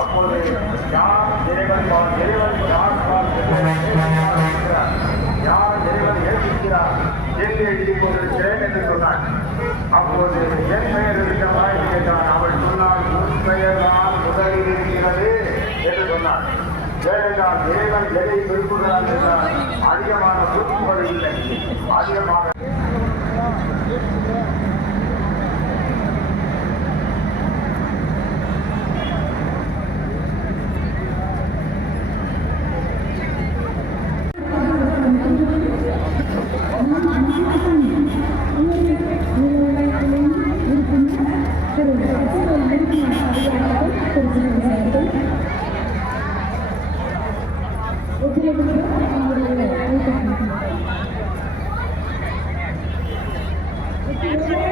அப்போது யார் இறைவன் யார் யார் இறைவன் ஏற்கிறார் என்று எழுதிக் கொண்டிருக்கிறேன் என்று சொன்னான். அப்போது என் பெயர் இருக்கிறதா என்று கேட்டான். அவள் சொன்னான், உன் பெயர் தான் முதலில் இருக்கிறது என்று சொன்னான். ஏனென்றால் இறைவன் எதை விரும்புகிறான் என்றால் அதிகமான விருப்பங்கள் இல்லை, அதிகமாக Thank you.